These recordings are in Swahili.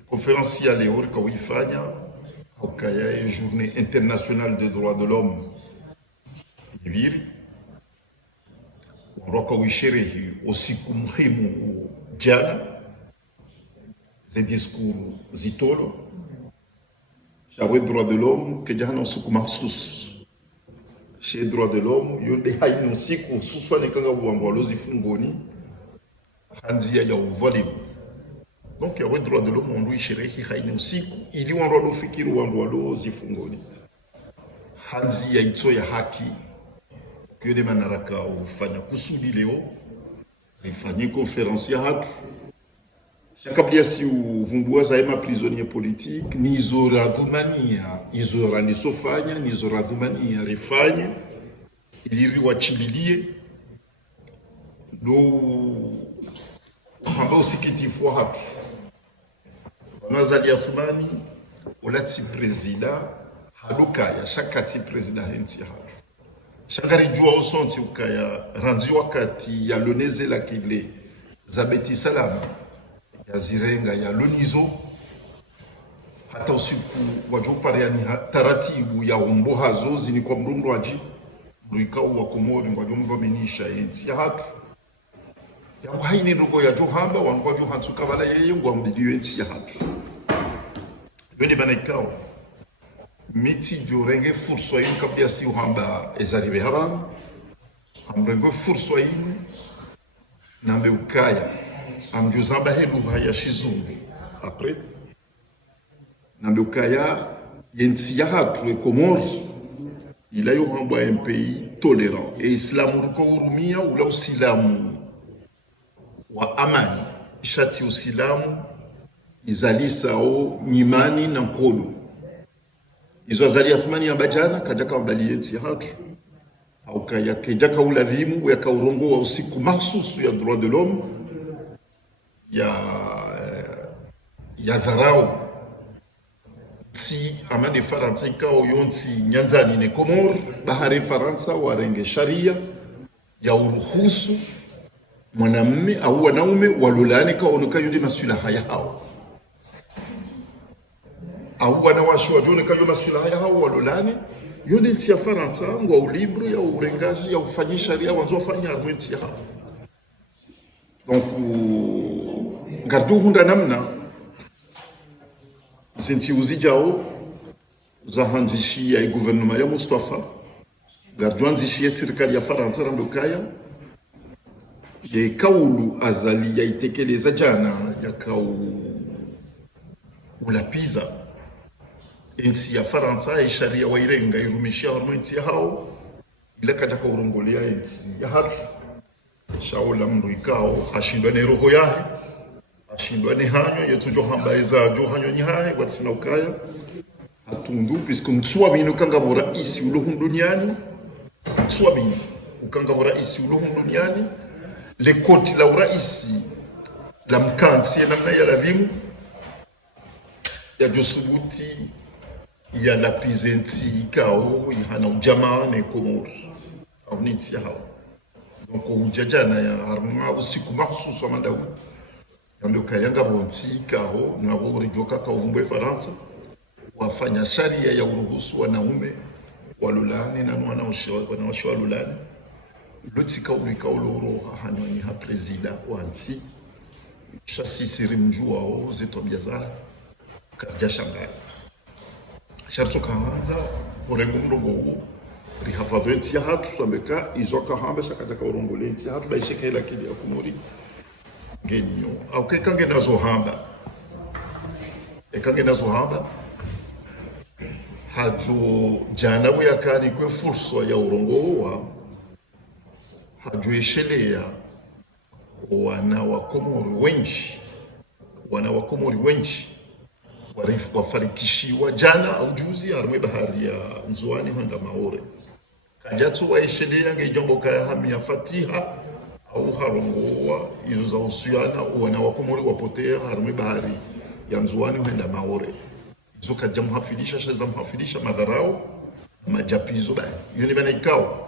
conférence ya leo rikawaifanya ukaya journée internationale des droits de l'homme ibiri roka wisherehi usiku muhimu jana ze discours zitolo shawe droit de l'homme ke jana usiku mahsus chez droit de l'homme yonde haino usiku suswa nekanga buangwa zifungoni hanzia ya uvalimu. Donc, il y a le droit de l'homme, on lui chérit, il y a un droit de fikir ou un droit de zifungoni. Hanzi ya itso ya haki, que de manaraka ou fanya kusudi leo, ifanye conférence ya haki. Chakablia si uvumbua za ema prisonnier politique, ni zoravumania, izora ni sofanya, ni zoravumania refanye, iliri wachililie, lo hamba usikitifu haki. Nazali Athmani, olati presida, halukaya, shakati presida henti hatu. Shangari jua osonti ukaya, ranzi wakati ya loneze la kile, zabeti salama, ya zirenga, ya lonizo, hata usiku wajopari ya ni taratibu ya umbohazo, zini kwa mrundu waji, mruikau wakomori, wajomvamenisha henti hatu. Yangu haini ndogo ya johamba wangu johansu kabala yeye ngwambidiyo enti ya hatu. Yoni banekao miti jorenge furso yin kabia si uhamba ezaribe haban amrengo furso yin nambe ukaya amjuzamba hedu haya shizungu après nambe ukaya yenti ya hatu Comores il a eu un pays tolérant et islam urko urumia ula usilamu wa amani ishati usilamu izalisa o nyimani na nkolo izo azali Athmani ambajana kajaka mbaliyeti hatu au kaya kejaka ulavimu ya kaurongo wa usiku mahsusu ya droit de l'homme ya dharau si amane Faransa ikao yonti nyanzani ne Comores bahari Faransa warenge sharia ya uruhusu mwanamume au wanaume walulane kaoneka yundi masulaha ya hao au wanawashu wajioneka yundi masulaha ya hao walulane yundi nti ya Faransa ngwa ulibru ya urengaji ya ufanyi sharia wanzo wafanya arwe nti ya hao. Donc gardu hunda namna zinti uzijao za hanzishi ya gouvernement ya Mustafa gardu hanzishi ya serikali ya Faransa rambokaya ye kaulu azali ya itekeleza jana ya ulapiza enti ya Faransa ya sharia wa irenga irumishia wa enti ya hao ila kaja urongolea enti ya hatu shaola mndu ikao hashindwa ne roho yahe hashindwa ne hanyo yetu johamba eza johanyo nyahe watsina ukaya hatundu puisque mtsua bino kanga bora isi ulohun duniani mtsua bino ukanga bora isi ulohun duniani le koti la uraisi la mkansi namna ya lavimu ya josubuti ya la pizenti kao ihana ujamaa ne Comores au niti ya hao. Donc ujajana ya harma usiku mahsusu wa mandau yambe ukayanga bonti kao na wori joka ka uvumbwe Faransa wafanya sharia ya uruhusu wanaume walulane na wanawashu walulane lotika ulika uloro hanwani ha presida wansi chasi siri mjua o zeto biaza kaja shangara sharto kaanza orengo mdogo rihava venti ya hatu sambeka izoka hamba shakaja ka urongole nti hatu baishekela kili ya Comores genyo au kekange nazo hamba ekange nazo hamba hajo jana yakani kwe furso ya urongo wa hajueshelea wana wa Comores wengi wafarikishiwa jana au juzi armwe bahari ya Nzwani handa Maore kajatu waeshelea ngejombo kaya hami ya Fatiha au harongoa izo za usiana wana wa Comores wapotea armwe bahari ya Nzwani handa Maore izo kaja mhafilisha sheza mhafilisha madharau majapizo ba yoni bana ikao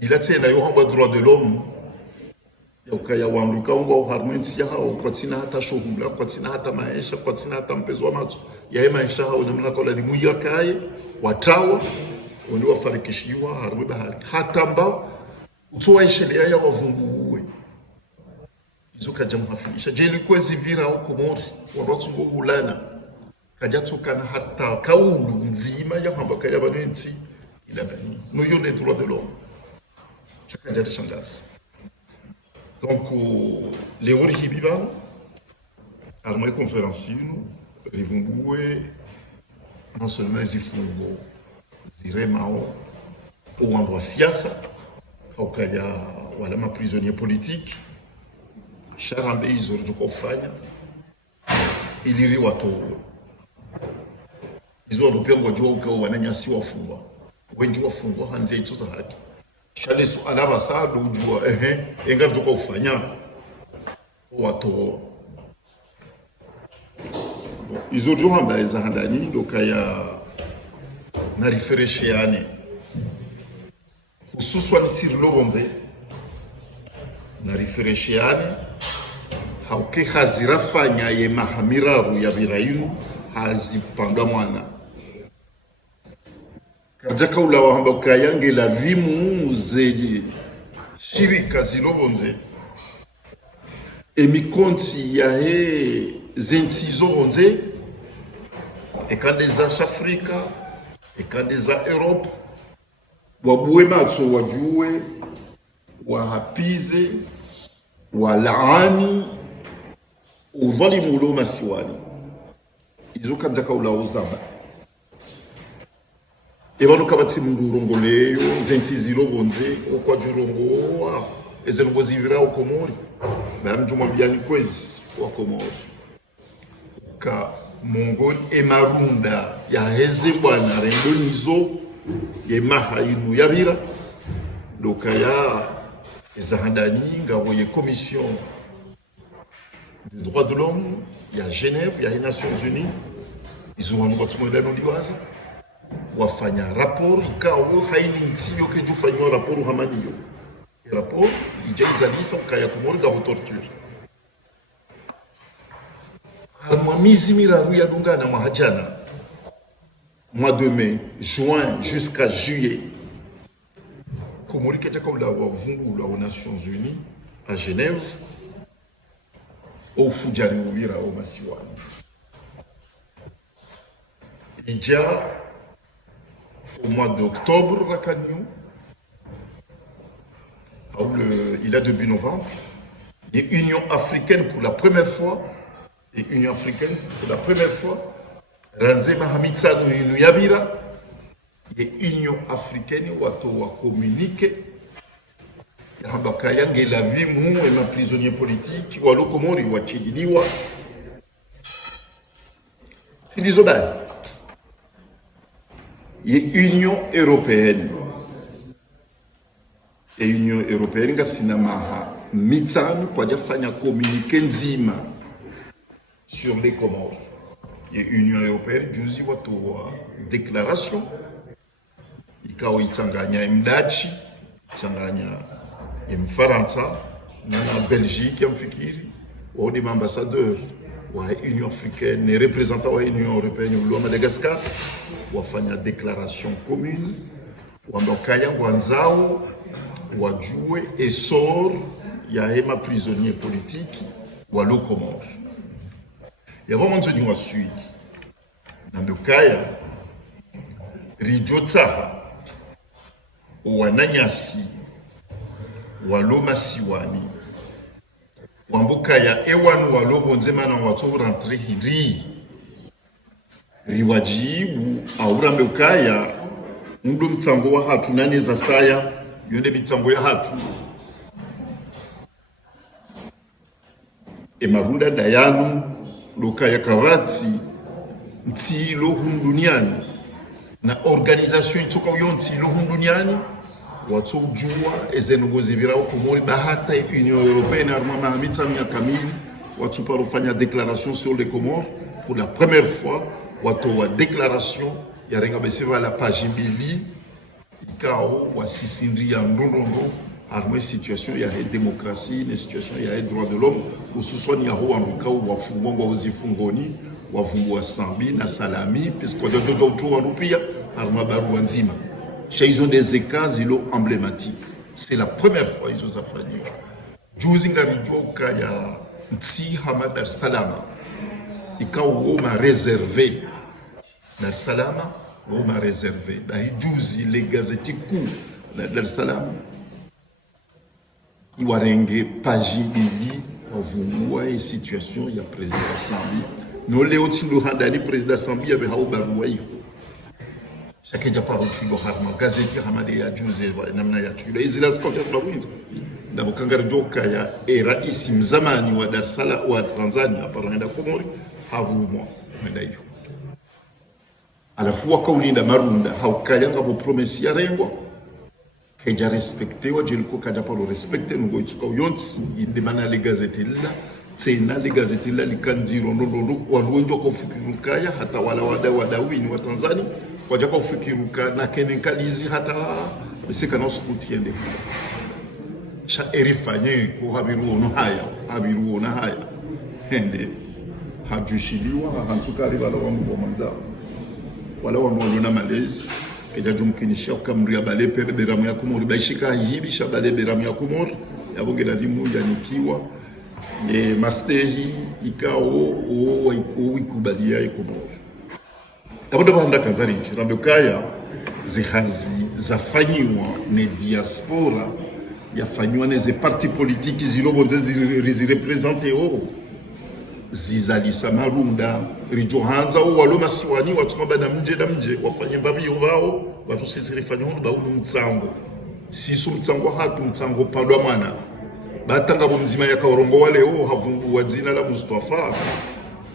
il a tena yo hamba droit de l'homme ya ukaya wanduka ungo harmenti ya hao kwa tina hata shughula kwa tina hata maisha kwa tina hata mpezo wa macho ya maisha hao namna kwa lazima yakaye watawa wali wafarikishiwa harwe bahari hata mbao utoa ishelea ya wavunguwe izo kaja muhafisha jeli kwezi vira au komori watu ulana kaja tukana hata kaulu nzima ya mambo kaya banenti ila bani no yone droit de l'homme chaka jari shangazi. Donc, les Hibibano, armée conférencier, ils vont jouer non seulement les Fugo, les Remao, ou endroit Siasa, au cas voilà ma prisonnier politique, Charambe, ils ont du Kofanya, il y a ils ont l'opération de Joe Wananyasi wa Fungwa, wengi wa Fungwa, Hanzei Tuzahaki. Shale su alama saa dujua enga tuko ufanya watu izo jua mbaya za handani doka ya na refereshiane hususwa sirlo bonze na refereshiane hauke hazirafanya ye mahamiraru ya birainu hazipanda mwana kajaka ulawa hamba ukayange la vimu zeji shirika zilobonze emikonti ya he zenti zobonze ekande za Afrika ekande za Europe wabuwe matso wajue wahapize walaani udhalimu ulo masiwani izo kajaka ulawa uzaba ebano kabati mungurongoleyo zenti zilobonze okwa jurongo ezelongo zivira ukomori bamjuma byani kwezi wa komori ka mongoni emarunda ya heze bwana rendonizo ye mahayinu yabira doka ya ezahandani ngabo ye commission de droits de l'homme ya Genève ya les Nations Unies ils ont un no liwaza wafanya rapport ikawo haini ntiyo ke jufanywa rapport hamaniyo rapport ijaizalisa kaya kumorga ho torture hamwa mizi miraru ya dungana mahajana mois de mai juin jusqu'à juillet komori ketaka ula wa vungu aux Nations Unies à Genève au fujari ubira au masiwani ija au mois d'octobre, il a début novembre, et Union africaine pour la première fois, Ranze Mahamitsanu Inuyabira, et Union africaine, Wato wa communique, Yambakayange la vie mou et ma prisonnier politique, Walokomori Wachidiliwa, c'est des aubaines. Et Union européenne. Et Union européenne, Gassinamaha, Mitsan, quoi dire, fanya communiquer nzima sur les Comores. Et Union européenne, Juzi Watowa, déclaration. Ikao Itsanganya Mdachi, Itsanganya Mfaransa, Nana Belgique, Mfikiri, ou des ambassadeurs. L'Union africaine, les représentants de l'Union européenne ou Madagascar, wafanya déclaration commune, wambakaya wanzao, wajue essor ya hema prisonnier politique, walo Comores. Ya vraiment nzoni wasui, na mbakaya rijota wananyasi, walo masiwani, wambuka ya ewanu walobonze mana watu rentre hiri riwajibu aurambe ukaya ndo mtsango wa hatu nane za saya yonde mitsango ya hatu emarunda dayanu lokaya kavatsi nti lo duniani na organisation ituka yonti lo duniani watu jua ezengo zibira Komori bahata Union européenne arma Mahamitsa kamili watu parofanya déclaration sur les Comores pour la première fois watu wa déclaration ya renga beseva la page mbili ikao wa sisindri ya ndondondo harmwe situation ya demokrasi na situation ya droit de l'homme hususan ya huwa mkao wafungwa uzifungoni wavumbua Sambi na Salami puisque jojo tu wanupia harma barua nzima ils ont des cas zilo emblématiques. C'est la première fois ils ont afanya juzi ngarijoka ya Mtsi Hamad Dar es Salaam ikawa ma réservé Dar es Salaam ma réservé da juzi les gazeti kuu na Dar es Salaam iwarenge page mbili wavumbua e situation ya president Sambi no leo tindo handani president Sambi yabe hao barua hiyo chakeja parukigo harma gazeti hamade ya juzi namna ya tula izila skotes babwindo na bukangara joka ya rais mzamani wa Dar es Salaam wa Tanzania paranga Komori havumwa mwenda hiyo alafu wakaulinda marunda haukayanga bo promesi ya rengwa keja respecte wa jeliko kada palo respecte ngo itsuka uyonsi indemana le gazeti la tena le gazeti la likanziro ndondo wanwenjo kofikirukaya hata wala wini wa Tanzania kwa jaka kufikiruka na kenenkalizi hata bisika na usukutiende sha erifanye ko habiru ono haya hende hajushiliwa hantukari wala wangu manzao wala wangu na malezi keja jumkinisha kamria bale pere beramu ya Komori baishika hibi shabale beramu ya Komori yabongela limu yanikiwa ye masteri ikao o ikubalia ikomori aboda banda kanzari rambekaya zihazi zafanyiwa ne diaspora yafanywa ne ze parti politique zilobonze zirepresente o zizalisa marunda rijohanza o walo maswani watsomba na mje wafanye mbabi wao watu sisi rifanywa ba umtsango sisu mtsango hatu mtsango padwa mwana batanga bomzima ya kaurongo wale o havungu wadzina la Mustafa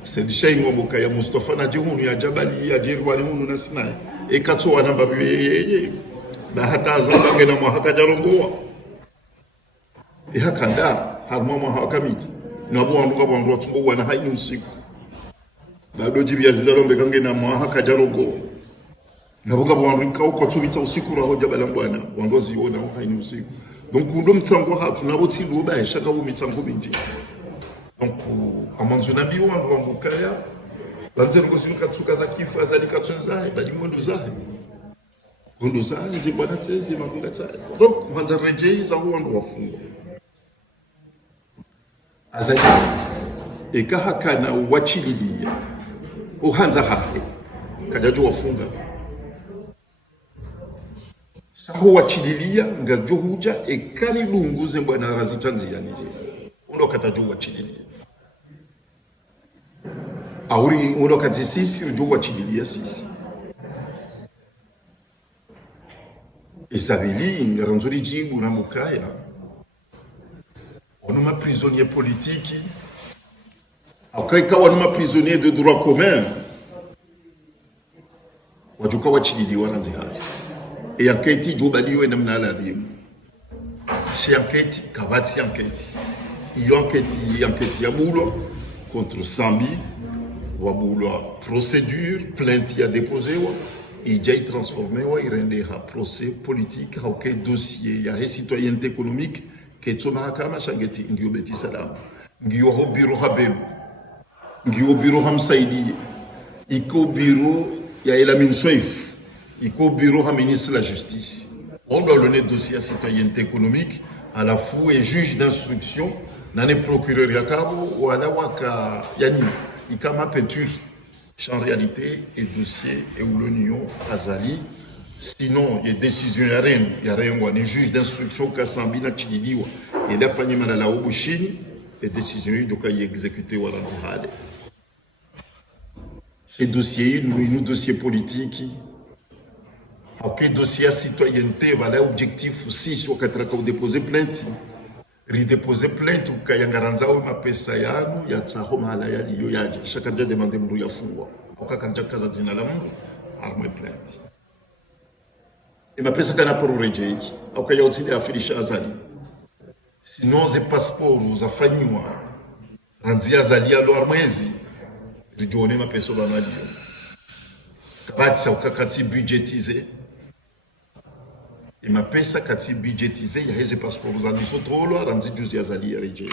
sedisha ingomboka ya Mustafa na jehunu ya jabali ya jirwani hunu na Sinai ekatso wana mbabi yeye ba hata zamba ngena mwaka jarongoa ihakanda harma mwahakamidi nabo wanduka bandu watsumbo wana haini usiku bado jibya zizalombe kangena mwaka jarongoa nabo ngabo wandu kwa tsubitsa usiku raho jabala bwana wandu ziona haini usiku donc ndo mtsango hatu nabo tsilu ba shaka bo mitsango binji donc amanzo na biwa ndo ngukaya banzero ko sinuka tsuka za kifa za likatsenza bali ngondo za zibwana tsezi makunda tsaya donc banza rejei za wandu wafungwa azali ekahakana wachililia uhanza hahe kajajo wafunga saho wachililia ngajo huja ekali lunguze mbwana razitanzi yanije undo katajo wachililia auri undo kati sisi ujo wachililia sisi isabili ngaranzuri jibu na mukaya on a prisonnier politique akaikawa numa prisonnier de droit commun wajuka wachiliwa nanzi hapo e enquête jobaliwe namna la bimu si enquête kabati enquête iyo enquête ya bulo contre Sambi wa bulo procédure plainte ya déposé wa ija transformé wa irende ha procès politique ha ok dossier ya citoyenneté économique ketso mahakama shangeti ngiyo beti salama ngiyo ho biro habem ngiyo biro hamsaidi iko biro ya Elamin Soif iko biro ha ministre de la justice on doit donner dossier à citoyenneté économique à la fois et juge d'instruction nane procureur yakabo wala waka yani ikama peinture en réalité et dossier et où l'union azali sinon il y a décision ya rengo ni juge d'instruction kasambi na chilidiwa et la fanye malala obushini et décision yi doka y exécuter wala ndihade ces dossiers nous dossier politique ok dossier à citoyenneté voilà objectif aussi sur katraka ou déposer plainte redéposer plainte ukayangaranza au mapesa yanu ya tsaho mahala yali yo yaje shaka nja demande mru yafungwa ukakanja kaza zina la Mungu arme plainte et mapesa kana pour rejei ukaya utili afilisha azali sinon ze passeport uzafanywa ranzi azali alo armezi rijone mapesa banali kabati ukakati budgetize mapesa kati budgetize ya heze passeport za misotolo aranzi juzi azali ya reje.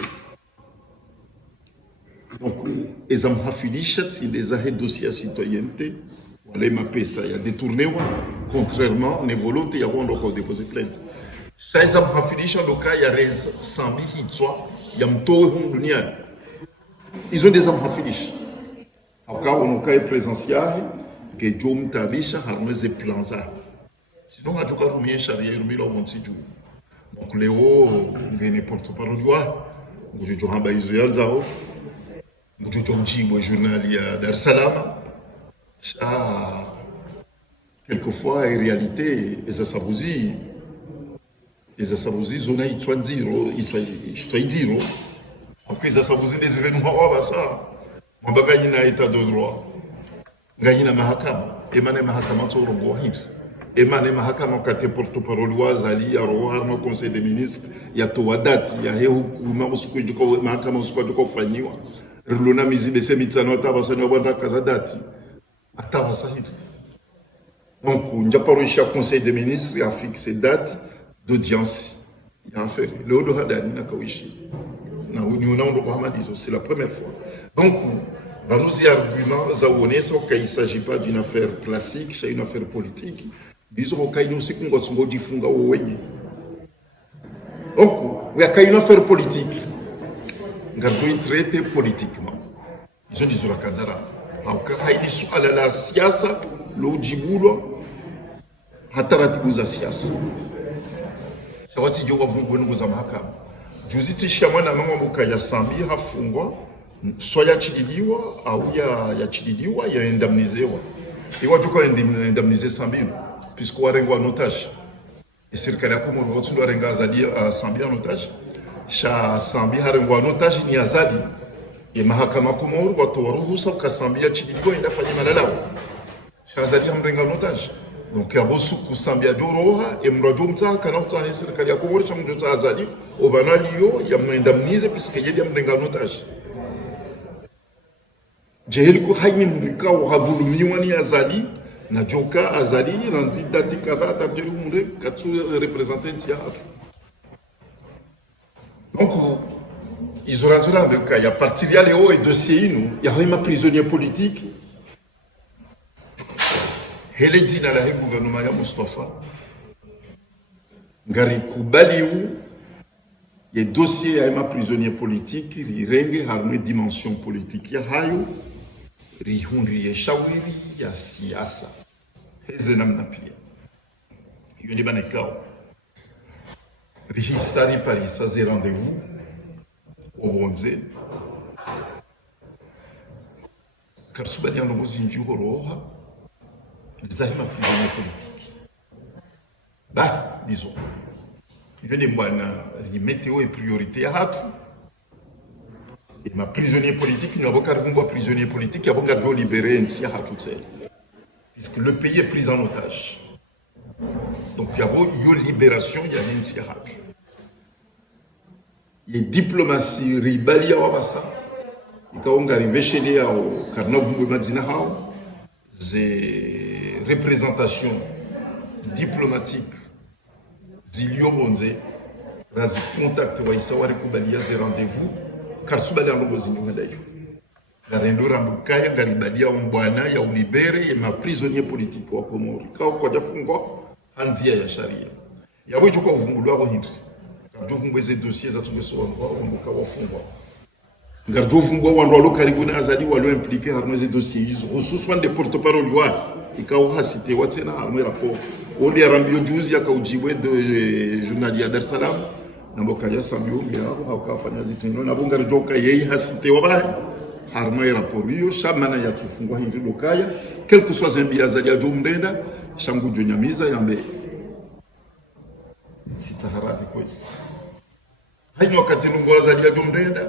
Donc ezamhafilisha tsileza he dossier citoyenneté wale mapesa ya détournewa contrairement ne volonté ya rondo ko déposer plainte. Sa ezamhafilisha loka ya rez sambi hitswa ya mtowe hum duniani. Izo ndezamhafilisha. Aka onoka presencial que jom tabisha harmeze planza. Sinon, on a toujours rumé charia rumé au Montsiju. Donc Léo, ngene porte-parole wa, ngujo johamba Israël zao, ngujo jonji mo journal ya Dar Salam. Ah, quelquefois en réalité, les asabuzi zona itwanziro, itwaidiro. Donc les asabuzi des événements wa ça. Mbaga yina état de droit. Ngayina mahakama, emane mahakama tsorongo wa hindi. Emane mahakama kate porte-parole wazali ya rohar no conseil des ministres ya toa date ya hukuma usukujuko mahakama usukujuko fanyiwa rulona mizibe semitsano atabasani wabanda kaza date atabasahiri. Donc njaparosha conseil des ministres a fixé date d'audience ya affaire le odo hadani na kawishi na uniona ndo kwa hamadizo, c'est la première fois. Donc dans nos arguments zaone so qu'il s'agit pas d'une affaire classique, c'est une affaire politique. Disons qu'il y a aussi qu'on va difunga au wenye. Donc, il y a une affaire politique. On doit traiter politiquement. Ils ont dit sur la Kanzara. Donc, il y a une histoire de la siasa, l'ojibulo, hataratibuza siasa. C'est what you have vungu nugu za mahakama. Juziti shamana mama muka ya sambi hafungwa, soit yachililiwa au yachililiwa ya indemnizewa. Iwa juko indemnize sambi. Puisqu'on a un otage. Et c'est le cas de Komoro, on a un Sambi en otage. Cha Sambi a un otage, il y a Zali. Et Mahakama Komoro, on a un Sambi a Chiligo, il a fallu malalaou. Cha Zali a un otage. Donc, il y a beaucoup de Sambi a Djoroha, et Mradumta, Kanauta, et c'est le cas de Komoro, Chamdouta Zali, au Banalio, il y a un indemnisé, puisqu'il y a un otage. Jeheliko Haïm Duka, ou Havulumiwani Azali, na joka azali ranzi dati kadha tabjelu munde katsu représenter tia hatu. Donc ils ont rendu là donc il y a parti via les hauts et dossier nous il y a un prisonnier politique hele dina la gouvernement ya Mustafa ngari kubaliu ye dossier ya un prisonnier politique rirenge harme dimension politique ya hayo rihundi ya shawiri ya siasa heze namna pia hiyo ni banekao rihisari parisa ze rendez-vous au bonze karsubani ando muzinji horoha zahima prisonnier politique bah disons hiyo ni bwana rimeteo et priorité ya hatu. Et ma prisonnier politique, nous avons un prisonnier politique qui a libéré un tir à toute seule. Puisque le pays est pris en otage. Donc il y a une libération, il y a un tir à tout. Il y a diplomatie, ribali à Wabasa. Il y a arrivé chez les Karnavu Madina, des représentations diplomatiques, zilio bonze, des contacts, des rendez-vous. Karsubali ando gozindu ngadayo. Garendo rambukaya ngaribadia umbwana ya ulibere ya maprisonnier politique wa Komori. Kao kwa jafungwa hanzia ya sharia. Ya weju kwa uvumbulu wako hindi. Kabdo vumbweze dossier za tungeso wanwa umbuka wafungwa. Ngardo vumbwa wanwa lo karibu na azali walo impliqué harmeze dossier hizo. Hususan de porte-parole wa. Ikao hasite watena harme rapport. Oli arambio juzi ya kaujiwe de journal ya Dar Salam. Namboka ya Samio mirabo hakafanya zitino nabunga joka yeye hasite wabaye harma ya raporio shamana ya tufungwa hindi lokaya quel que soit zambia zalia jomrenda shangu jonyamiza yambe titaharavi kwesi haino wakati nungo zalia jomrenda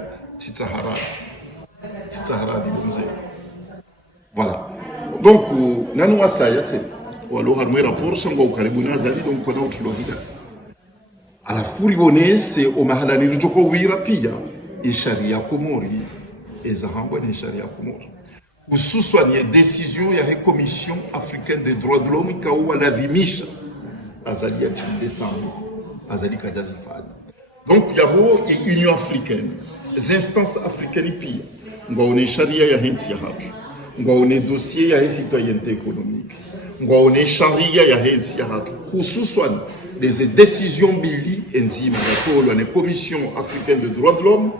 titaharavi bomze. Voilà donc nanu wasaya te walo harma ya rapor shangu ukaribu na zali donc kona utulohida ala furibonese o mahalani rujoko wira pia isharia Komori ezahangwa ni sharia Komori hususan ya décision ya commission africaine des droits de l'homme kawa la vimisha azali ya décembre azali kajazi fadi. Donc yabo et Union africaine, les instances africaines pia ngwaone sharia ya hensi ya hatu, ngwaone dossier ya citoyenneté économique, ngwaone sharia ya hensi ya hatu, hususan les décisions mbili enzima yatolo ne commission africaine de droits de l'homme,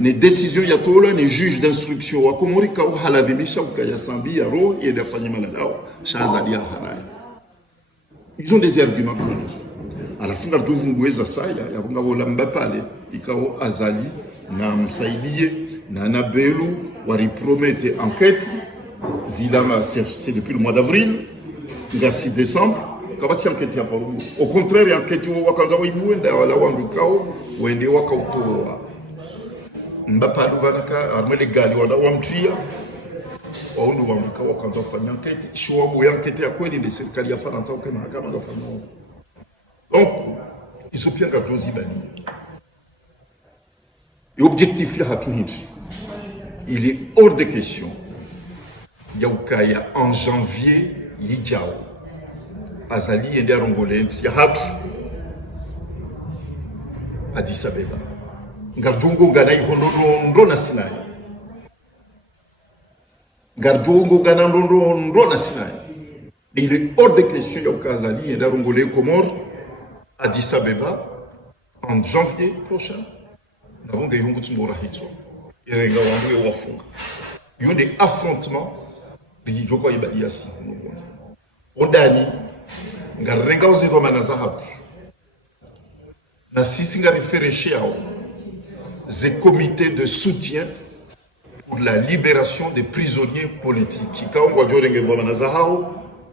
ne décisions yatolo ne juge d'instruction wa komorika au halavimisha ukaya sambi ya ro et d'afanya malalao shazali ya harai. Ils ont des arguments pour nous. À la fin de la saya ya bunga bola mbapale ikao azali na msaidie na nabelu wari promete enquête zilama c'est depuis le mois d'avril nga 6 décembre kabati enquête ya paru au contraire enquête wakanza wibuenda wala wangu kao wende wakautoa mbapale banaka arme legali wanda wamtria waundu wamuka wakanza kufanya enquête shwa bo enquête ya kweli de serikali ya Faransa au kama kama ngafanya. Donc, ils sont bien gardés Bani. Et objectif, il est hors de question. Yaoukaya en janvier, Yidjao, Azali et Derongolens, Yahat, Addis Abeba. Gardungo Ganaï Honondo Nasinai. Gardungo Ganando Nasinai. Il est hors de question, Yaouka Azali et Derongolais Comores. Addis Abeba en janvier prochain. Nous avons gagné il y a des affrontements. Il y a Odani, ngarenga uzizo manazahabu. Na sisi nga référé des comités de soutien pour la libération des prisonniers politiques. Qui quand on voit des manazahabu,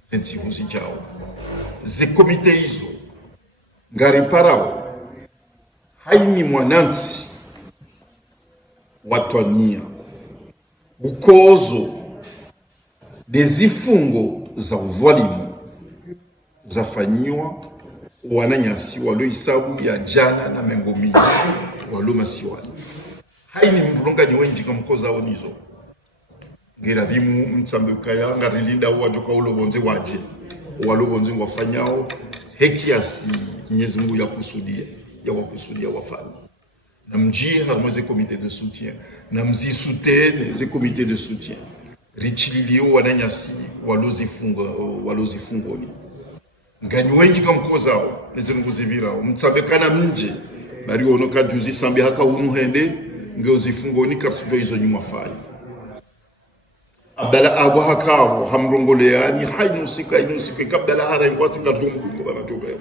c'est si vous y des comités iso. Ngari parao haini mwanansi watwania ukozo dezifungo za uvalimu zafanyiwa wananyasi walo isabu ya jana na mengomi walo masiwani haini mbulonga ni wenji kamkoza onizo ngira vimu mtsambe kaya ngarilinda wajoka ulobonze waje walobonze wafanyao hekiasi Mwenyezi Mungu ya wakusudia wafanye. Na mjii harumweze comité de soutien. Na mzi soutene ze comité de soutien. Richililio wananyasi walozi fungoni. Ngani wenji kamkozao neze nguzibirao. Mtsabekana mnje. Bari onoka juzi sambi haka unu hende ngeuzi fungoni kapsujo hizo nyuma fai. Abdala agwa hakawo hamrongoleani hainu sika kabdala hara ngwasi ngardumu ngo bana jobe.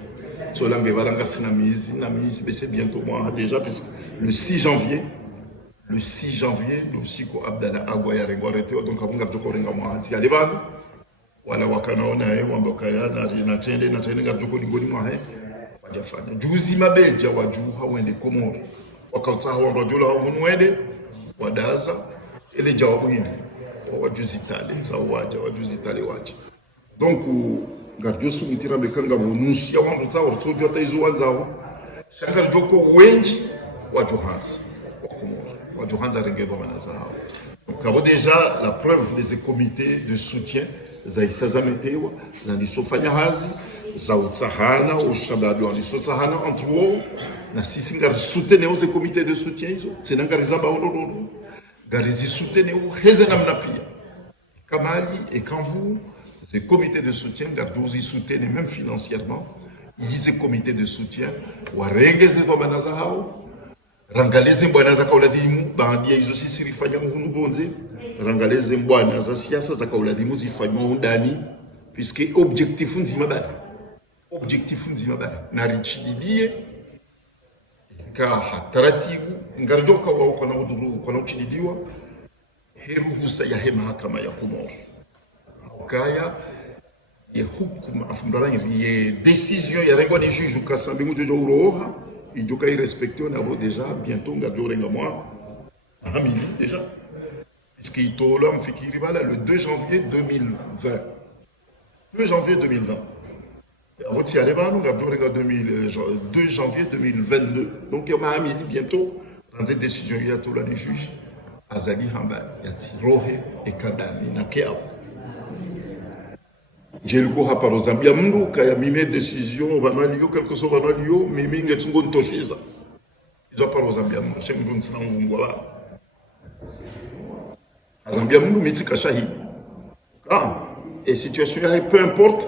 So langue valanga sinamizi c'est bientôt moi déjà parce que le 6 janvier nous aussi ko Abdala agwa ya rengo arrêté donc abunga joko renga moi anti aliban wala wakanaona wamboka ya na tende ngajoko ligoni moi wajafanya juzi mabeja waju hawende Komoro wakauta hawa dola wonwende wadaza ile jawabu hili wajuzi tale waje donc gardio subitira bekanga bonusi ya wandu tsawo tojo taizo wanzao shanga joko wenji wa Johannes wa Johannes arengedo manazao kabo déjà la preuve des comités de soutien za isazametewa za nisofanya hazi za utsahana ushababi wa nisofanya entre eux na sisi ngar soutenir ces comités de soutien hizo senangariza baododo garizi soutenir heze namna pia Kamali et quand vous ces comités de soutien, Gardouzi soutiennent même financièrement, il y a ces comités de soutien, Warengeze Vamanazahao, Rangaleze Mbwanaza Kauladimu, Bandia Isosi Sirifanya Hunubonze, Rangaleze Mbwanaza Siasa Zakauladimu Zifanya Hundani, puisque objectif Nzimabana, Narichidie, Ka Hataratigu, Ngardoka Wakana Uchinidiwa, Heruhusa Yahema Kama Yakumor. Kaya ye hukum afumbrani ye décision ya rengwa ni juge ukasambi mujojo uroha ijuka irespecté on a déjà bientôt ngadio renga moi amili déjà puisque itola mfikiri bala le 2 janvier 2020 avoti aleba nous ngadio renga 2 janvier 2022 donc il y a amili bientôt dans cette décision ya tola ni juge azali hamba ya tirohe et kadami na kea Jeliko hapa rozambia mndu kaya mime decision banaliyo quelque chose banaliyo mimi ngetungo ntoshiza izo hapa rozambia mndu shemndu nsina mvungwa azambia mndu mitika shahi et situation ya peu importe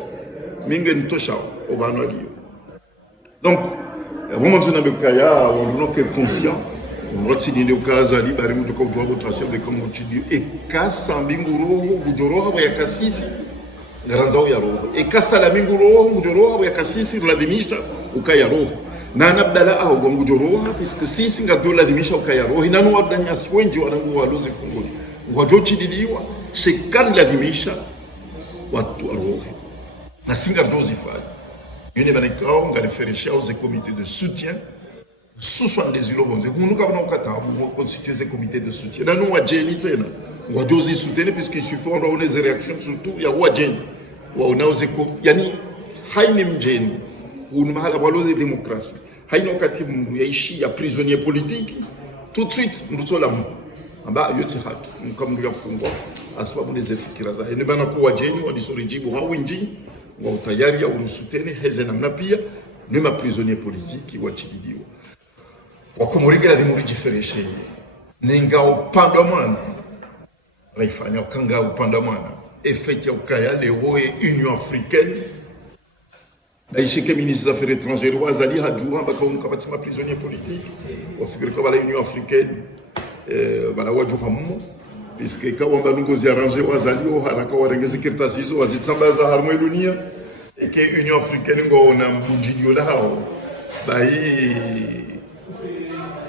minge ntosha obanaliyo donc moment tuna bekaya on que confiant on ni ukaza libari mtu kwa utwa botrasio de Congo chidi e kasa mbinguro bujoroha ya kasisi ngaranzao ya roho ekasa la mingu roho ngujoroha ya kasisi lazimisha ukaya roho na nabdala au ngujoroha puisque sisi ngadola lazimisha ukaya roho nanu wadanyasi wengi wanangu walozi fungoni ngwajochi diliwa shekari lazimisha watu roho na singa dozi fadi yone banekao ngariferisha aux comités de soutien sous les ilobonze kunuka banokata mu constituer ces comités de soutien nanu wajeni tena wajozi soutenir puisqu'il suffit on a des réactions surtout ya wajeni wa unaozeko yani haini mjeni kuna mahala waloze demokrasi haina wakati mndu yaishi ya prisonnier politique tout de suite mrutola mu amba yote haki kama mndu yafungwa asababu neze fikira za hene bana kwa wajeni wadisorijibu hawinji wa utayari ya urusutene heze namna pia ni ma prisonnier politique wachididiwa wakumurigira dimurijifereshe ninga upande mwana laifanya ukanga upande mwana effet ya ukaya leo Union africaine naishike ministre des affaires étrangères wazali hajua baka unkapatima prisonnier politique wafikiri kwa la Union africaine bala wajuka mumo puisque kwa mbanungo zi arranger wazali haraka warengeze kirtasi hizo wazitsambaza harmo dunia eke Union africaine ngo na mbunjinyo lao bai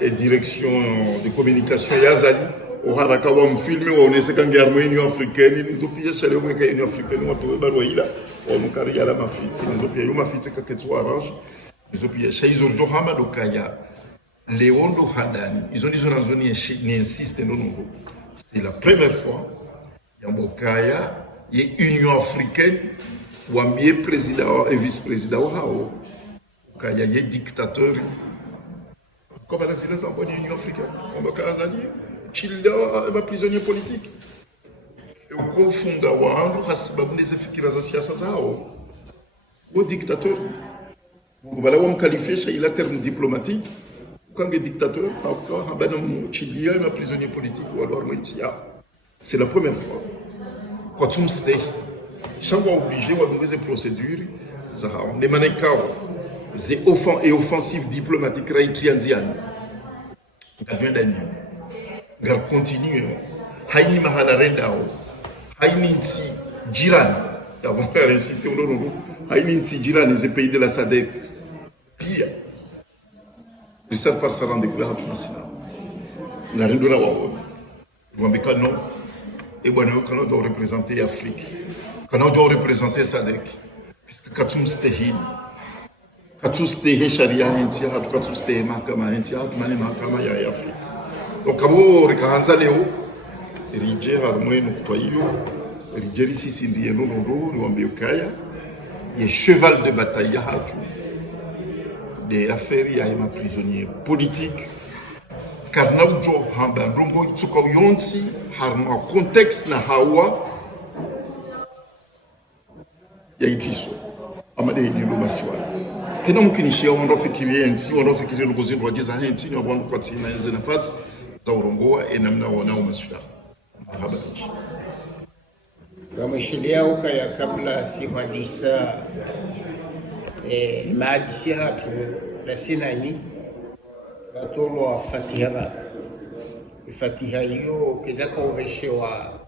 et direction de communication yazali haraka wa mfilme waonese kange Union africaine nizopia shale mweka Union africaine watu barua ila onukari ya la mafiti nizopia yuma fiti kaketu arrange nizopia shaizo johama dokaya Leondo Handani ils ont dit dans zone ni insiste non c'est la première fois ya Mokaya ye Union africaine wambie président et vice-président hao kaya ye dictateur comme la silence en bonne Union africaine on va kazali childa ma prisonnier politique ukofunga wandu hasibabu neze fikira za siasa zao o dictateur ngubala wamkalifisha ila terme diplomatique kange dictateur habana chilia ma prisonnier politique ou alors moitia c'est la première fois quand tu m'stais chaque obligé wa ngeze procédure za ne manekao ze offensive diplomatique raitianziani ngabenda ngar continue haini mahala rendao haini nti jirani d'abord insister on haini nti jirani des pays de la SADC pia ça par ça rendre clair tout cela ngarindura wao wambika non et bwana kana doit représenter Afrique kana doit représenter SADC puisque katum stehini katuste sharia nti hatu katuste mahakama nti hatu mane mahakama ya Afrika donc abo rikaanza leo rije harumwe nukutwa hiyo rije sisi ndiye nondo niwambie ukaya ye cheval de bataille hatu des affaires ya ma prisonnier politique karna ujo hamba ndongo itsuka yonsi harma contexte na hawa ya itiso amade ni masiwa kena mkinishia wanafikiria nti wanafikiria ngozi ndo wajeza nti ni wabwandu kwa tina hizo nafasi za urongoa enamna wanao masuala marhaba nchi rameshilia ukaya kabla si mwadisa maadisi hatu la sinani latolo fatiha fatiha hiyo kizaka umeshewa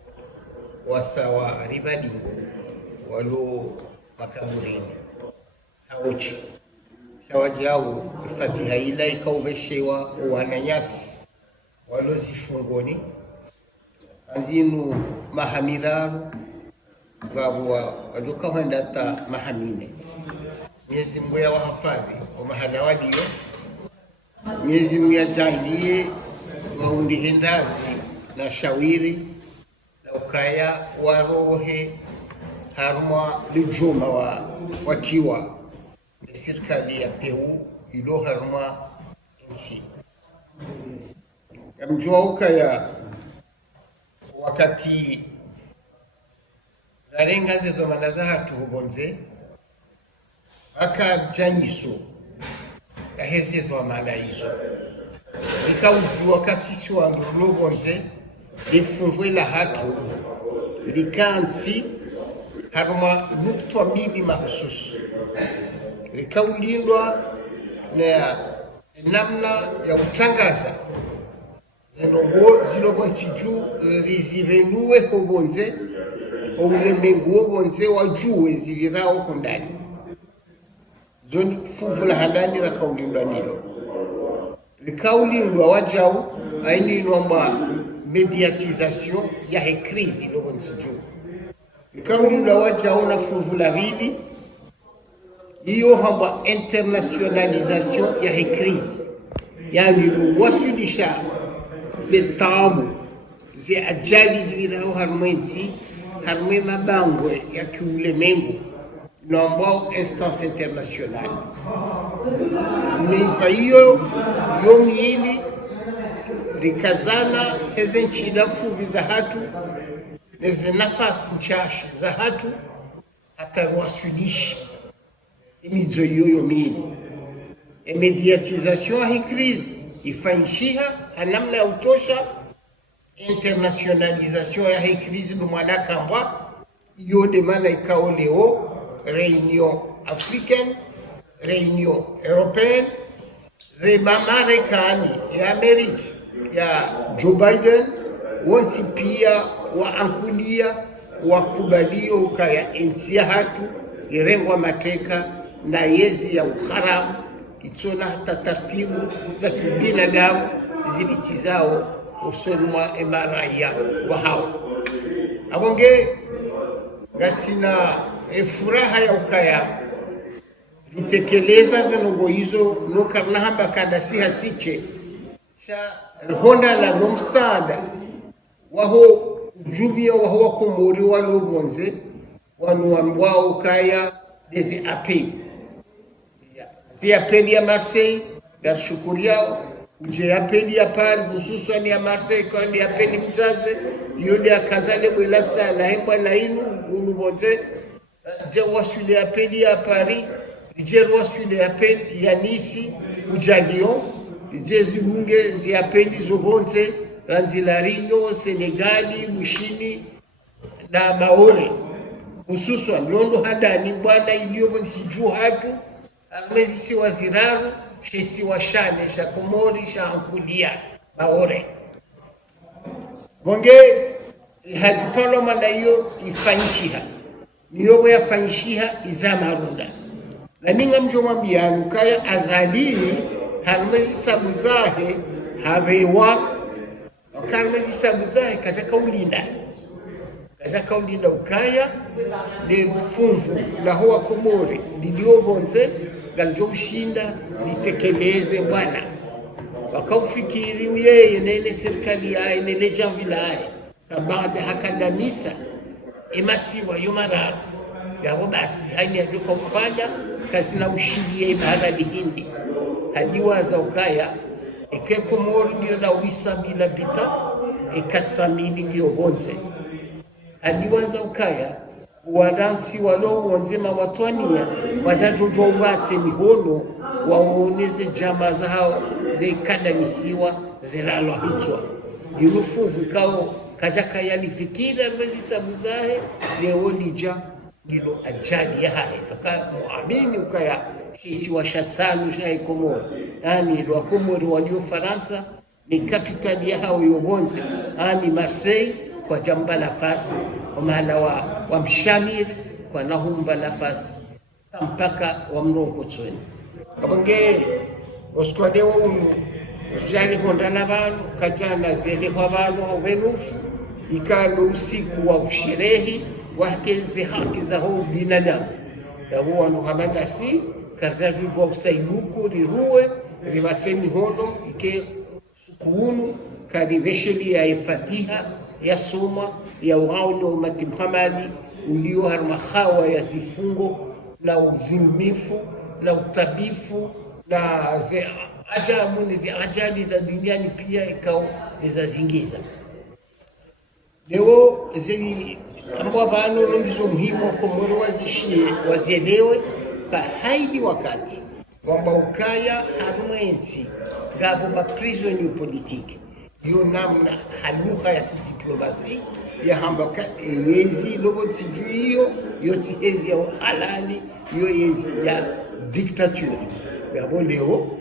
wasawa ribadingo walo makaburini haochi shawajao fatiha ila ikaubeshewa wananyasi walozi fungoni anzinu mahamiraru gabwa waduka wenda ta mahamine Mwenyezi Mungu ya wahafadhi wa mahala walio Mwenyezi Mungu ya jahilie wahundi hendazi na shawiri na ukaya warohe harumwa lijuma watiwa serikali ya Peru ilo harumwa nchi ya mjua ukaya wakati rarenga zezo manaza hatu hubonze aka janyiso yahezezo mana hizo ikaujua kasisi wa ndulobonze lifunvwe la hatu likansi haruma nukta mbili mahususu likaulindwa na namna ya utangaza zilobonsi juu rizivenue hobonze ulemengu wobonze wajue zivirao kundani zoni fuvula handani rakaulindwa nilo likaulindwa wajau aini nomba mediatisation ya hekrizi lobonsi juu likaulindwa wajau na fuvula vili iyo hamba internationalisation ya hekrizi yani wasulisha ze tamu ze ajali zivirao harmwenzi harmwe mabangwe ya kiulemengu nomba instance internationale meifa hiyo yo miili rikazana heze nchida fuvi za hatu neze nafasi nchashi za hatu hataruwasulishi imidzo yoyo miili mediatisation ya hikrizi ifaishiha anamna ya utosha internationalisation ya hikrizi numwana kambwa yonde mana ikao leo réunion africaine réunion européenne reba Marekani ya Amerika ya Joe Biden wonsi pia wa ankulia wakubalio ukaya enzi ya hatu irengwa mateka na yezi ya ukharamu itsona hata tartibu za kibinadamu zibiti zao usonwa emaraya wa hao abonge gasina furaha ya ukaya litekeleza zinongo hizo nokarna hamba kada si hasiche sha honda la nomsada waho jubia waho wakomori walobonze wanuambwa ukaya dezi apeli zi apeli ya Marseille garshukuriao uje apeli ya Paris hususan ya Marseille kwa ndi apeli mzaze yode akazale bwela sala hembwa na inu unubonze je wasule apeli ya Paris je wasule apeli ya Nice uja Lyon je zibunge zi apeli zobonze Ranzilarinho Senegali Bushini na Maore hususan londo hadani bwana iliyo bonzi juu hatu almezi si waziraru shesi washane sha komori sha ankulia Maore bonge hazipalo mana hiyo ifanyishiha niyobo yafanyishiha izamarunda na ninga mjomwambia ukaya azalini halmezi sabu zahe habewa wakalmezi sabu zahe kataka ulinda ukaya de funvu la hoa komori liliobonze galjo ushinda litekeleze mbwana wakaufikiri uyeye nene serikali yae nene jamvilae kabada hakadamisa emasiwa yomararu yabo basi haini ajoka ufanya kazi na ushirie ibada lihindi hadiwaza ukaya eke komori ngiyo na wisa bila bita ekatsamili ngiyo bonze hadiwaza ukaya wadansi walowonzema watwania watatoto ubatse mihono waoneze jama zao zeikadamisiwa zilalwa hichwa irufuvu kao kajaka yalifikira mwezi sabu zahe leo lija ngilo ajali ya hae aka muamini ukaya shisi wa shatsanu shahe komoro yani lwa komoro walio Faransa ni kapitali ya hao yobonze yani Marseille kwa jamba nafasi kwa maana wa mshamiri kwa nahumba nafasi mpaka wa mrongo tsweni kabonge oskwade uyu jali hondana balo kajana zele kwa balo wenufu ikalo usiku wa usherehi wakeze haki za ho binadamu ya huwa ndo hamanda si kartaju wa usaibuku liruwe ribateni hono ike kuunu kadivesheli ya Fatiha ya soma ya wauni wa umati Muhammadi ulio harmakhawa ya sifungo na uzimifu na utabifu na ze ajabu ni zi ajali za duniani pia ikao nizazingiza leo zeni ambao bano ndizo muhimu wa Komori wazishie wazielewe kwa haidi wakati kwamba ukaya harumwenzi ngabo ba prisonnier politique yo namna halugha ya kidiplomasi ya hambaka yezi lobo tijuio yoti hezi ya halali yo yezi ya dictature ngabo leo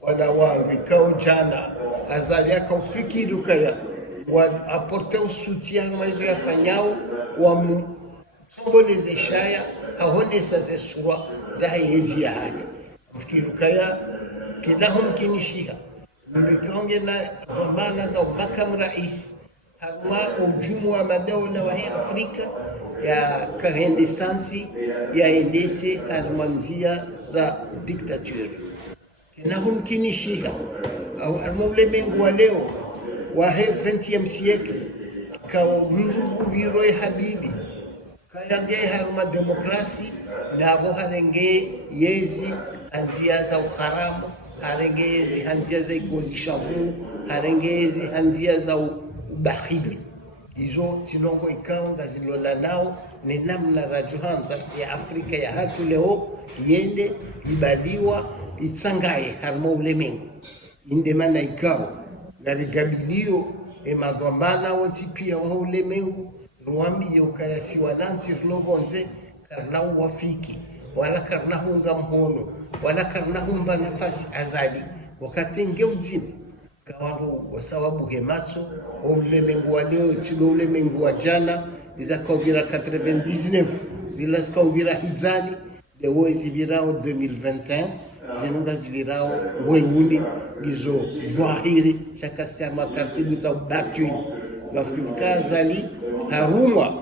wana wangikao jana azali akaufikiri ukaya wa aporte soutien maizo ya fanyao wa msomboleze shaya ahonesa zesura za hezi ya hali mfikiru kaya kinahum kinishiha mbikonge na dhamana za makamu rais haruma ujumu wa madola wa Afrika ya kahendesansi ya endese harmanzia za dictature kinahum kinishiha haruma ulemengu wa leo wa 20e siècle kao mndugu biroi habibi kayage haruma demokrasi nabo harenge yezi anzia za ukharamu harenge yezi anzia za igozi shavu harenge yezi anzia za ubakhili hizo tilongo ikaonga zilola nao ni namna rajuhanza ya Afrika ya hatu leo yende ibaliwa itsangaye haruma ulemengu inde mana ikao garigabilio emadhambana woti pia wa ulemengu ruambi yokayasi wanansi lobonze karna wafiki wala karna hunga mhono wala karna humba nafasi azali wakati ngeuzima kawandu wasababu hemacho ulemengu wa leo tilo ulemengu wa jana izakaubira 99 zilaskaubira hizani leo izibirao 2021 zinunga zibirao weuni gizo dhahiri shakasiama taratibu za ubakini nafikiri zali haruma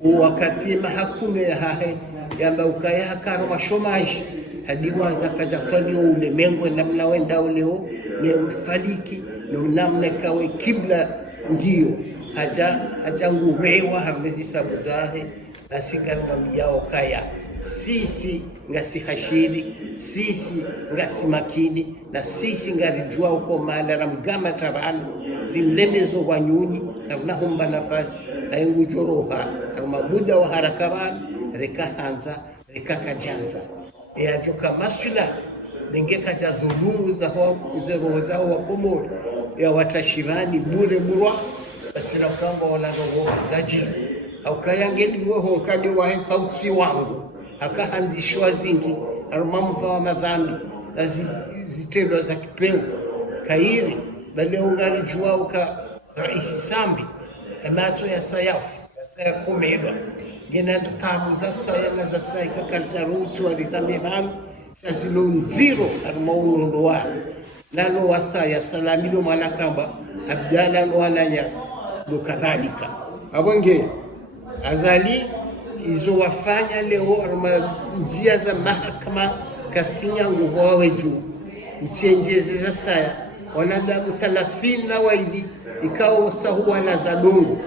wakati mahakume ya hahe yamba ukaya hakano mashomaji hadi waza kajakwalio ulemengu namna wenda leo ni mfaliki ni namna kawe kibla ndio haja nguwewa hamezi sabu zahe na singarmami yao kaya sisi ngasi hashiri sisi ngasi makini na sisi ngarijua uko mahala mgama tabanu limlemezo wanyuni na mnahumba nafasi na ingujoroha haruma muda wa harakabani reka hanza reka kajanza joka maswila ningeka ja dhulumu za roho zao wa Komori ya watashivani bure burwa basira kamba wala roho za jizi au kayangeli weho nkadi wa hekauti wangu akahanzishwa zingi arumamuva wa madhambi na zitendwa za kipeo kairi bale ungari juwa uka raisi sambi emacho ya sayafu ya sayakomeba gina tamu za sayana za sayika kalcharusi walizame banu shazilo nziro arumaunondo wake nano wasaya salamilo mwanakamba abdala nwananya lukadhalika abonge azali izo wafanya leo aruma njia za mahakama kastinyangu wawe juu uchenjeze za saya wanadamu 30 na waili ikao sahuwa na zadongo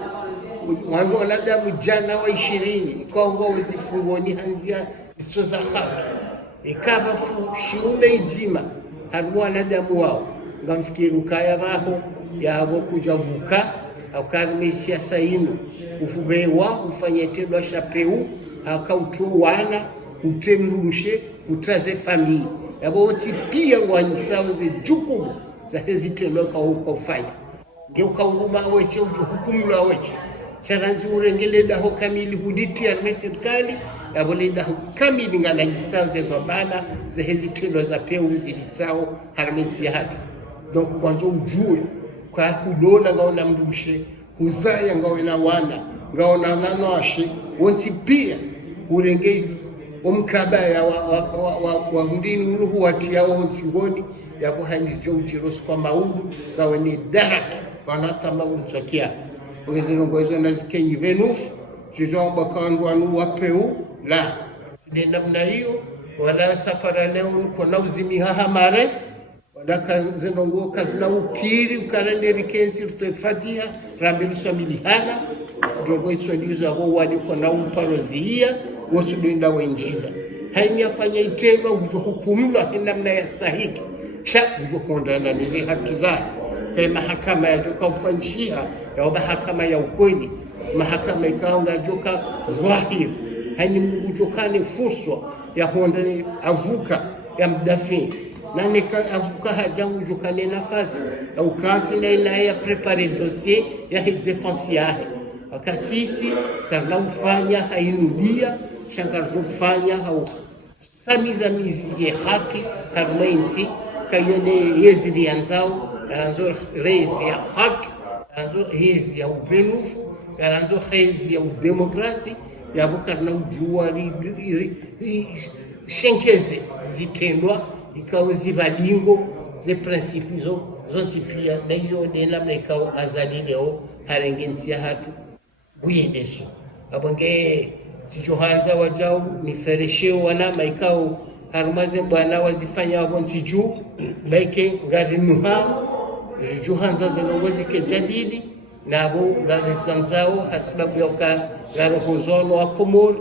wanadamu jana wa 20 ikaongo uzifungoni hanzia iso za haki ikaba shiunde idima harumu wanadamu wao ngamfikiri ukaya baho yabo kujavuka au karme siasa inu ufubewa ufanye tendo shapeu akautu wana utemrumshe utraze famili yabo oti pia wanyisawe jukumu za hezi tendo kwa ufanya ngeuka uruma weche hukumula weche charanzi urengele daho kamili huditi ya serikali yabo le daho kamili ngala nyisawe kwa bana za hezi tendo za peu zilizao haramensi ya hatu donc mwanzo ujue kwa kudola ngaona mrumshe huzaya ngawena wana ngaona nanoashe wonti pia urenge omkabaya wa ndini nuhu watia wonti ngoni yabo hanizjo ujiros kwa maudu ngawene daraki wanata maudu wezero hizo nazikenyi venufu jijomba kandu anu wapeu la side namna hiyo wala safara leo uko na uzimiha mare wadaka zenongo kazina ukiri ukarenderi kensi tutofadia rambirusa milihana tudongo iso ndizo abo wadi uko na uparozia wosulinda wenjiza hainyafanya itema hukumula namna yastahiki sha ujokonda nizi haki zake kwa mahakama ya joka ufanyishia ya mahakama ya ukweli mahakama ikaonga joka dhahir hani mujokane fursa ya honde avuka ya mdafi na nika avuka hajangu jokane nafasi au kazi na ya prepare dossier ya defense yake akasisi karna ufanya hainudia shangar ufanya au samiza mizi ya haki harmainti kayone yeziri yanzao garanzo reisi ya haki garanzo hezi ya ubenufu garanzo hezi ya udemokrasi ya bukarna ujua shenkeze zitendwa ikawa zibadingo ze principe zonti pia na hiyo ndena mnekao azalileo harengensia hatu uyendeso abange tijohanza wajao niferesheo wana maikao harumaze bwana wazifanya wabonzi juu baike ngari nuha johanza zonongozi ke jadidi nabo ngari zanzao hasibabu ya ngarohozono wa Komori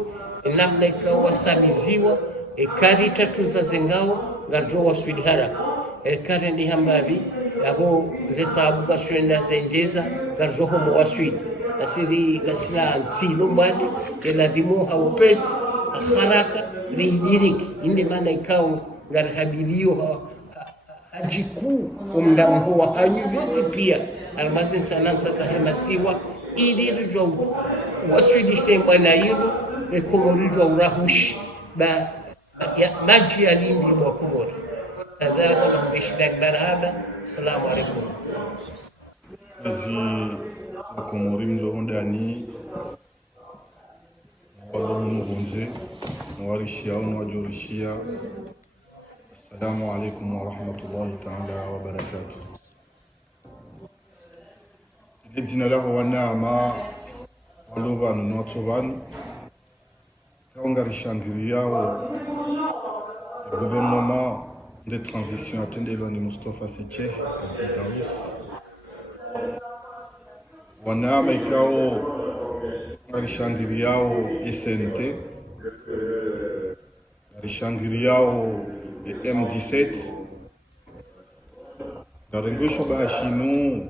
namna ikawa wasamiziwa ekari tatu za zengao ngarjo waswidi haraka ekari ndi hambabi abo zetabu gashwenda zenjeza ngarjo homo waswidi asiri gasila nsilo mbadi ela dimu haupesi haraka ridiriki inde maana ikao ngarhabilio hajiku umdamu wa hanyu yote pia almazen sanansa sahemasiwa ili rujwa waswidi shemba na hilo Komori urahushi ba ya maji ya limbi wa Komori kazaba na mbishida barahaba. Assalamu alaikum. Izi Komori mzohondani wala mungunze warishia au wajurishia. Assalamu alaikum wa rahmatullahi ta'ala wa barakatuh. Jina lahu wa naama walubanu notobanu kaungarishangiria le gouvernement de transition attendelwa ni Mustafa Seche Abdidaous wanama ikao ngarishangiriao SNT ngarishangiriao M17 ngarengosho bahashinu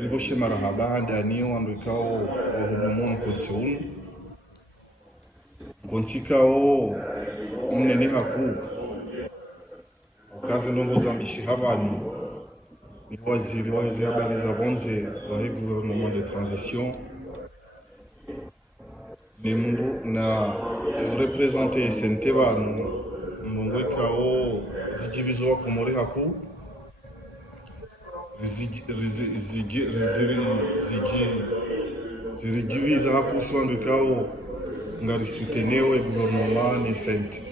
riboshe marahaba ndani wandu ikao wahudumuni konseunu kontikao mnene haku kazi ndongo za mishihabani ni waziri wa habari za bonze wa gouvernement de transition ni mundu na representer SNT banu mbongo ikao zijibizo wa Komori haku zirijibiza haku siwandu ikao ngari souteneo gouvernement ni sente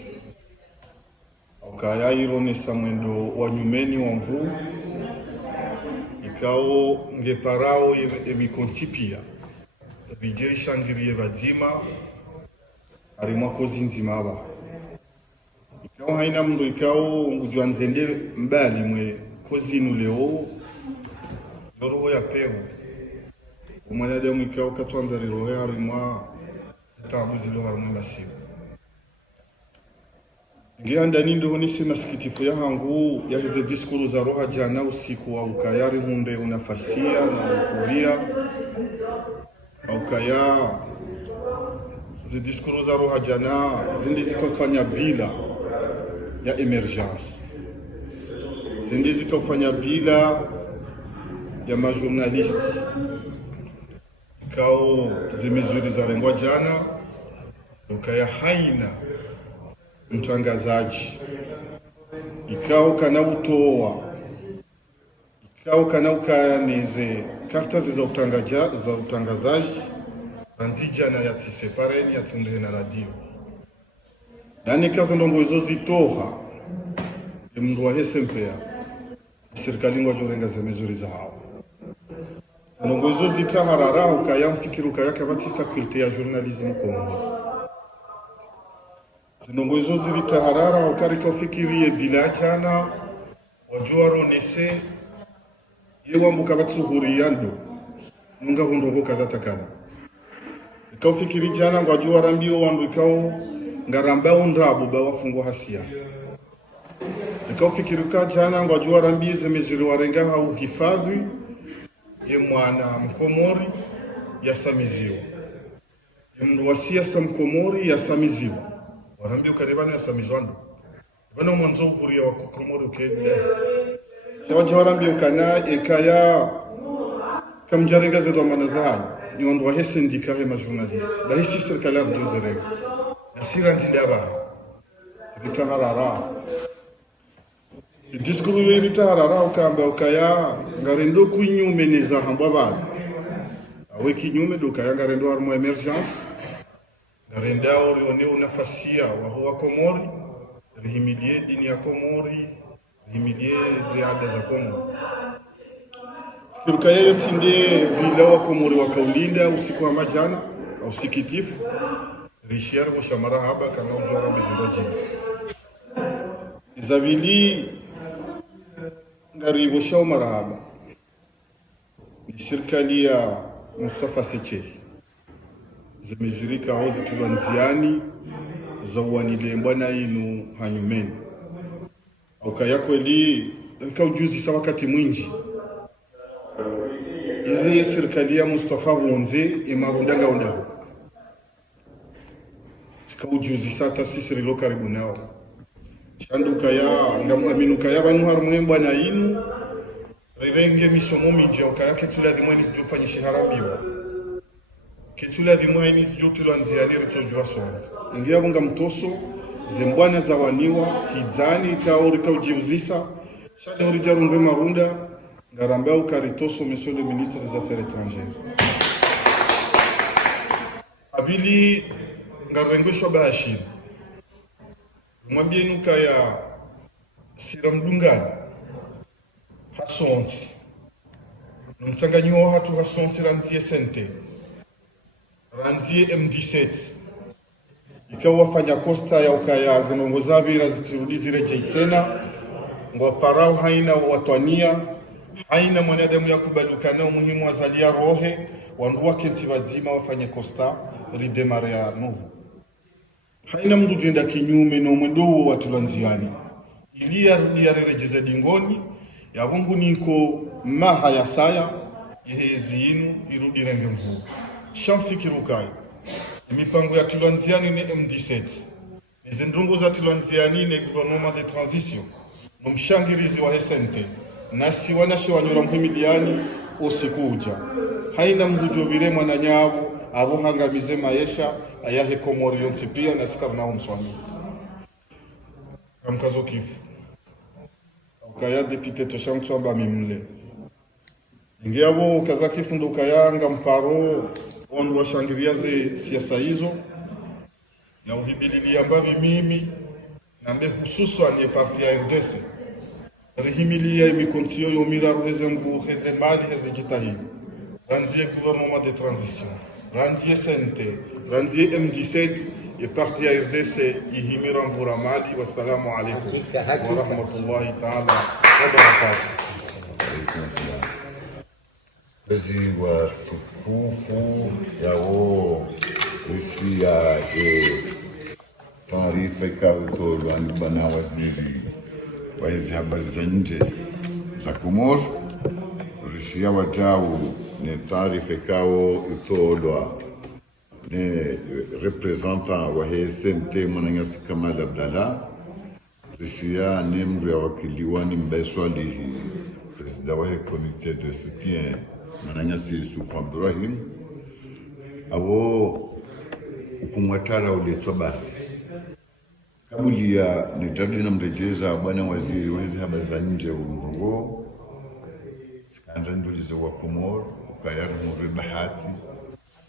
okaya irone samwendo wa nyumeni wa mvu ikao ngeparao emikontipia bijeri shangirie bazima arimwa kozi nzima aba ikao haina mndo ikao ngujwanzende mbali mwe kozi nuleo yoro ya peu umwanadamu ikao katwanza riro ya arimwa tabuzi lo harumwe masibu ngianda nindo nisi masikitifu ya hangu ya hize diskuru za roha jana usiku wa ukayari hunde unafasia na ukuria ukaya zi diskuru za roha jana zindi zikofanya bila ya emergence zindi zikofanya bila ya majournalisti ikao zimizuri za lengwa jana ukaya haina mtangazaji ikao kana utoa ikao kana ukaneze kartazi za utangazaji ranzija na yatisepareni yatunde na radio nani kaza ndongo hizo zitoha mndu wa SMPA serikali ngwa jorenga zemezuri za hao ndongo hizo zitaharara ukaya mfikiruka yake bati fakulte ya journalism Komori ndongo hizo zilitaharara ukarika ufikirie bila jana wajua ronese yewa mbuka batsuhuri yando nunga ndongo kadha takana ikaufikiri jana ngwajua rambio wandu ikao ngaramba undrabu ba wafungwa hasiasa ikaufikiri ka jana ngwajua rambi zemezuri warenga au hifadhi ye mwana Mkomori yasamiziwa mndu wa siasa mkomori yasamiziwa warambia ukaribana yasamizwando bana mwanzo huria wa komori ukenda sawaje warambia ukana ekaya kamjarenga zedo manazani ni wandu wa sindika he journalist la hisi serikali ya juzerega nasira ndaba sitaharara diskuru yitaharara ukamba ukaya ngarendo kunyume neza hamba bana awe kinyume ukaya ngarendo armo emergence ngarenda orione unafasia wa huwa komori rihimilie dini ya komori rihimilie ziada za komori Kirukaya yotinde bila wa komori wa kaulinda usiku wa majana au sikitifu rishiar wa shamara haba kama ujwara bizingoji Zabili ngaribo shao marahaba ni serikali ya Mustafa Seche zimezirika hozi tulanziani za uwanile mbwana inu hanyumeni auka yako eli ujuzi sa wakati mwingi izi serikali ya Mustafa Wonze imarundaga ondaho ujuzi sata sisi rilo karibu nao shanduka ya ngamaminuka ya banu harumwe mbwana inu rirenge misomo mingi ukaya ketula dhimweni sijufanya shiharambiwa ketula dhimweni sijutula nziani ritojwa sonzi ingia bunga mtoso zimbwana za waniwa hizani kaori kaujivuzisa shale orijarunde marunda ngaramba ukaritoso monsieur le ministre des affaires étrangères abili ngarengeshwa bashi mwambie nuka ya siramdungani hasonti nomtsanganyo hatu hasonti ranzie sente ranzie M17 ikawa fanya kosta ya ukaya zinongoza bira zitirudizire jaitena ngwa parao haina watwania haina mwanadamu ya kubalukana umuhimu wa zalia rohe wanduwa kenti wazima wafanye kosta ridemare ya novu haina mtu jenda kinyume na umwedowo watulanziani ili ya rejeza dingoni ya bungu niko maha ya saya yehezi inu irudi renge mvu shamfikiru kai mipango ya tulanziani ni M17 izindungu za tulanziani ni gouvernement de transition nomshangirizi wa SNT nasi wanashi wanyura mpimiliani usikuja haina mvujo bire mwana nyabo abo hangamize maisha ayahe komori yonse pia na sikarna umswani kamkazo kifu ukaya depute toshamtswamba mimle ingiabo kaza kifu ndo kayanga mparo on washangiria ze siasa hizo na uhibilili ambavi mimi na mbe hususan ye parti ya RDC rihimilia imikontio yomira ruheze mvu heze mali heze jitahidi ranzie gouvernement de transition ranzie sente ranzie M17 ye parti ya RDC ihimira mvura mali wassalamu alaikum wa rahmatullahi ta'ala wa barakatuh. Kazi wa tukufu yao usia taarifa ikautolwa bana waziri wa hizi habari za nje za Komoro rishia wajau ne taarifa ikao utolwa ne representant wa SNT Mwananyasi Kamal Abdallah rishia ne mru ya wakiliwani Mbeswali president wa comité de soutien Mwananyasi Yusuf Abdurrahim abo ukumwatara uletwa basi kabuli ya nitadi na mrejeza bwana waziri wa hizi habari za nje umrongo sikanza ndulize wa Komoro ukaya rumuri bahati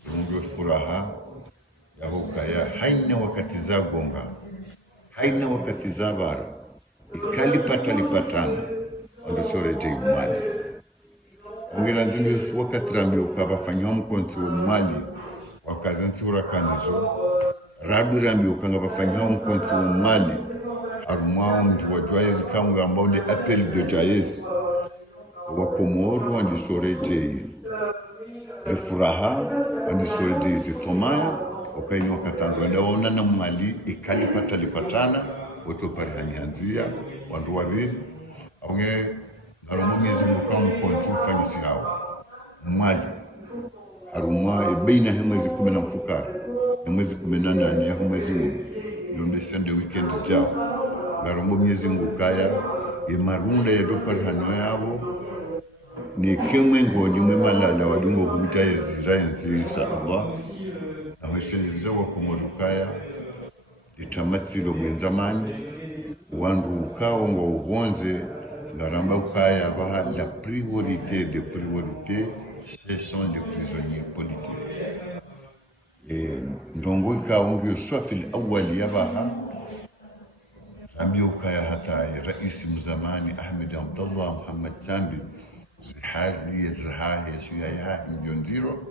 rumuri furaha ya ukaya haina wakati za gonga haina wakati za bara ikalipata lipatana ndo sorete imani ongela nzingi wakati rambio ukabafanywa mkonti wa mali wakazanti urakanizo rabi rambio ukangabafanywa mkonti wa mali harumwao mtu wa jwaezi kaunga ambao ni appel de jaezi wa Komoro wandisorete zifuraha wandisorete zitomaya ukaini wakatandwa ndaona na mali ikalipata lipatana woto parihanianzia wandu wabiri aunge ngalomo miezi mukao mkonti ufanyisi hao mali haruma baina ya mwezi 10 na mfukara na mwezi 18 ya mwezi ndio Sunday weekend jao garombo Mwenyezi Mungu kaya ye marunda ya topar hano yabo ni kemwe ngoni mmalala wadungo huta ya zirayenzi inshallah awesheliza wa kumurukaya itamatsiro gwenzamani wandu ukao ngo ubonze ngaramba ukaya baha la priorité de priorité ce sont les prisonniers politiques ndongo ikao ngio swafil awali yabaha ambio ukaya hata rais mzamani Ahmed Abdullah Muhammad Sambi zihali zahahe suya ya ndio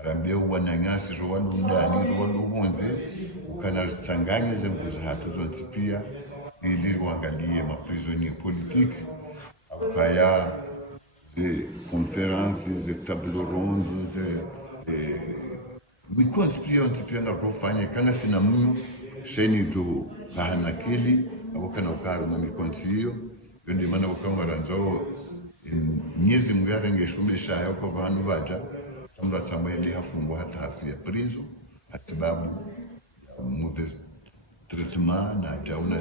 arambia wananyasi rwanda ndani rwanda umonze ukanaritsanganya zemvuza hatu zonse pia ili waangalie maprisonniers politiques akaya conferences de table ronde mikons pia ngarofanya kanga sina mno sheni to kahana kili abokana ukaru na mikons hiyo ndio maana ukanga ranzo Mwenyezi Mungu arengeshumisha yako bantu baja tamra samweli hafungwa hata hafi ya prizo sababu ya mauvaise traitement na jauna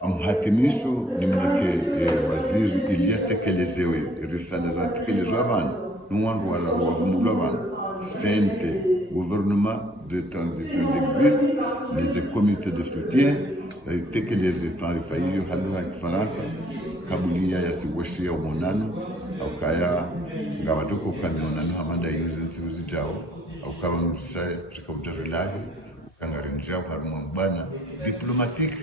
amhakimisho ni mnike waziri iliyatekelezewe risala za tekelezwa abantu n'uwandu wala wavumulwa abantu CNP gouvernement de transition d'exil les comités de soutien tekeleze taarifa hiyo haluha kifaransa kabulia ya siwashia umonano au kaya ngawatuko kamionano hamanda yuzi nsiuzijao au kawa nusa rikaudarilahi ukangarinjao harumwa mbana diplomatique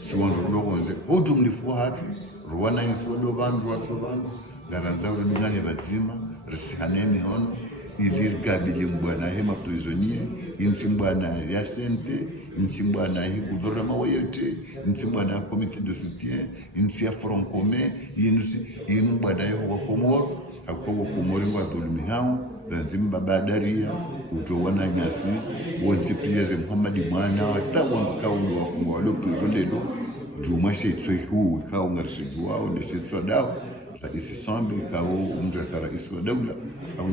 siwandu logonze odu mlifuwa hatu ruwana yisiwado bandu watu bandu garanzao nungane bazima risihaneni hono ili kabili mbwana hema prisonnier insi mbwana ya sente insi mbwana hi gouvernement wayote insi mbwana comité de soutien insi ya front commun insi mbwana ya Komoro akwa Komoro ngwa dolumi hao lazima badaria utowana nyasi wonse pia ze Muhammad mwana watawa kaulu wafungwa walo prisonnier juma sheitso hu kao ngarishiwa au ndeshitso dawa rais Sambi kao umdaka rais wa dawla au